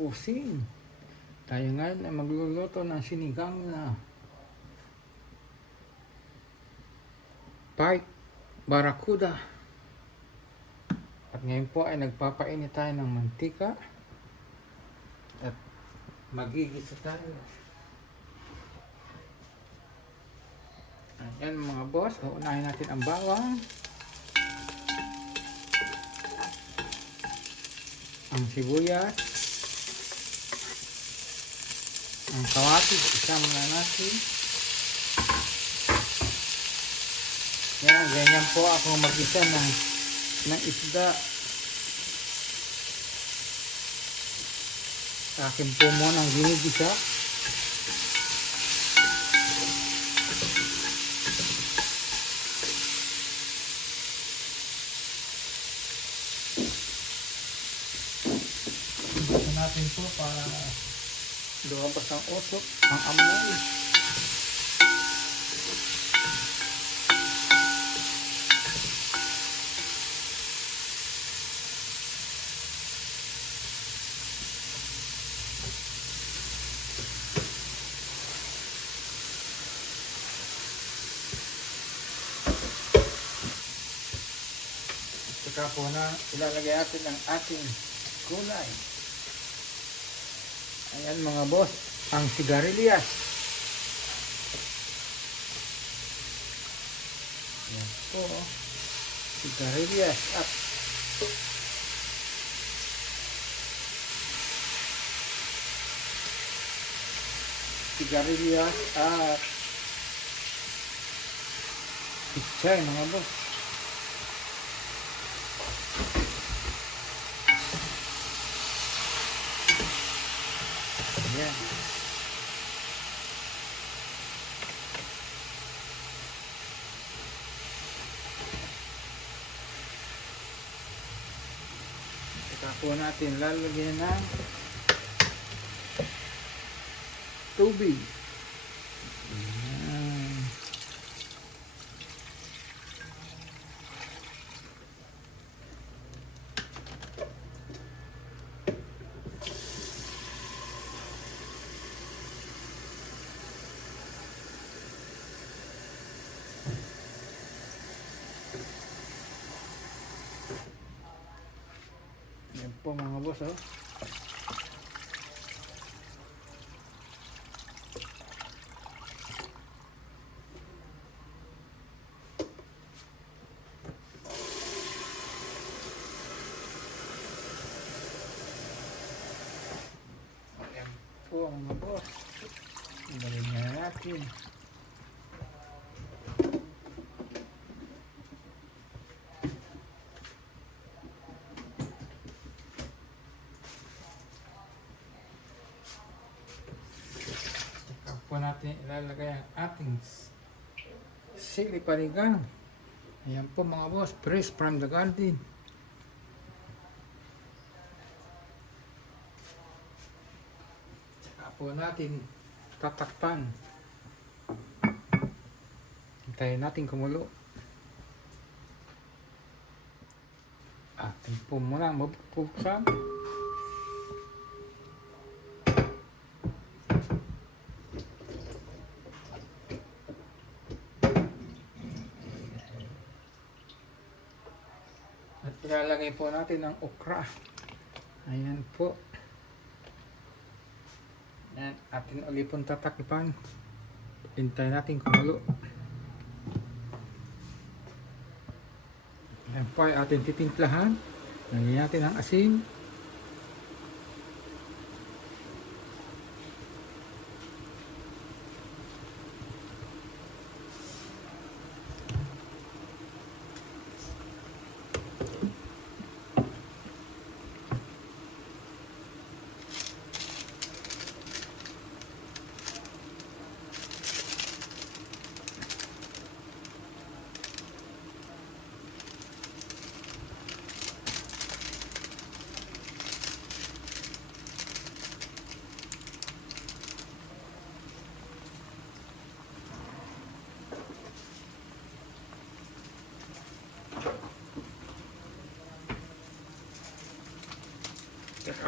busing. Tayo ngayon ay magluluto ng sinigang na pike barracuda. At ngayon po ay nagpapainit tayo ng mantika at magigisa tayo. Ayan mga boss, uunahin natin ang bawang, ang sibuyas, ang kamatis, isama na natin. Yan, ganyan po ako mag-isa ng isda. Akin po muna ang ginigisa. Gisa natin po para lumabas ang usok, ang amoy. Saka po na ilalagay natin ang ating gulay. Ayan mga boss, ang sigarilyas. Ayan po, sigarilyas at pichay mga boss. Ayan. Saka po natin lalagyan ng tubig. Ayan. Yan po mga boss, oh. Yan po mga boss. Ibalin na natin. Po natin ilalagay ang ating sili panigang. Ayan po mga boss, fresh from the garden. Saka po natin tatakpan. Hintayin natin kumulo. Atin po muna mabuksan. At ilalagay po natin ang okra. Ayan po. Ayan, atin ulit pong tatakipan. Hintayin natin kumulo. Ayan po ay atin titimplahan. Lagyan natin ang asin.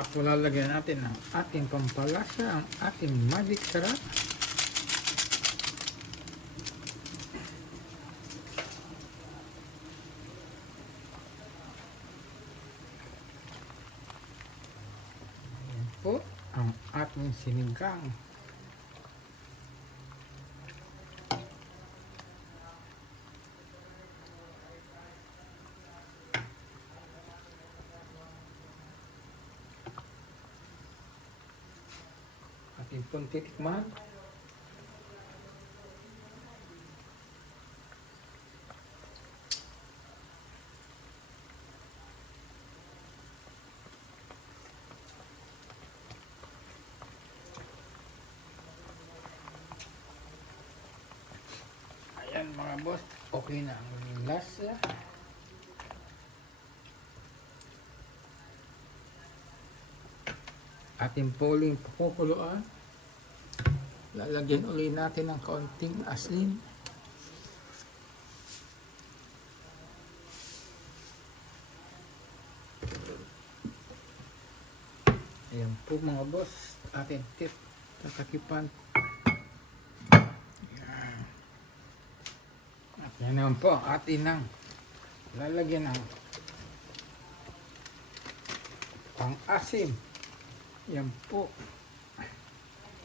Saka po lalagyan natin ang ating pampalasa, ang ating magic sarap. Ayan po ang ating sinigang. Ating pong titikman. Ayan mga boss, okay na ang lasa. Ating poling pakukuluan. Lalagyan ulit natin ng kaunting asin. Ayan po mga boss, ating tip, tatakipan. At yan naman po, atin nang lalagyan ng pang-asim. Yan po,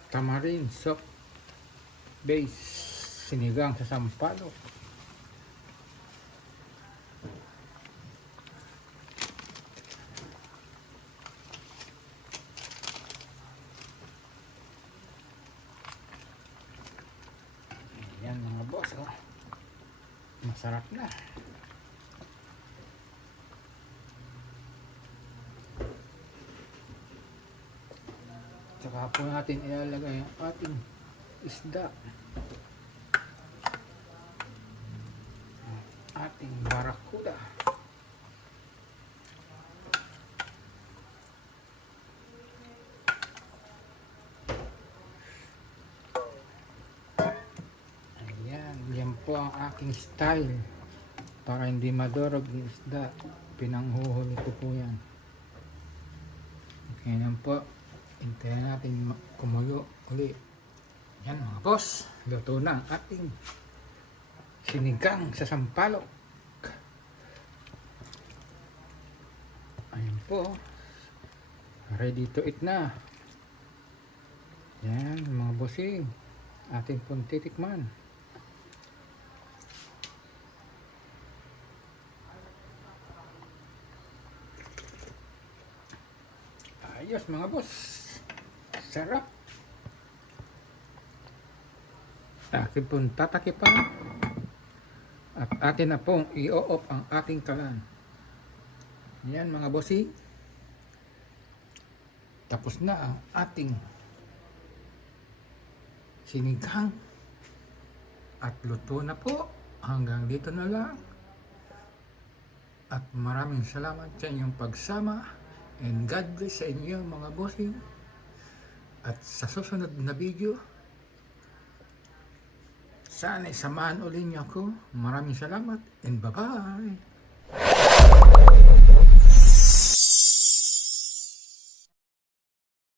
tamarind soup base, sinigang sa sampalok. Yan mga boss, oh. Masarap na. Tsaka po natin ilalagay ang ating isda. Ang ating barakuda. Ayan, yan po ang aking style. Para hindi madurog yung isda, pinanghuhuli ko po yan. Okay yan po. Hintayin natin kumulo uli. Yan mga boss, luto na ang ating sinigang sa sampalok. Ayan po, ready to eat na. Yan mga bossing, ating pong titikman. Ayos mga boss, sarap. Akin pong tatakipan at atin na pong i-off ang ating kalan. Yan mga bossy, tapos na ang ating sinigang at luto na po. Hanggang dito na lang at maraming salamat sa inyong pagsama and God bless sa inyo mga bossy. At sa susunod na video, sana samahan ulit niyo ako. Maraming salamat and bye-bye.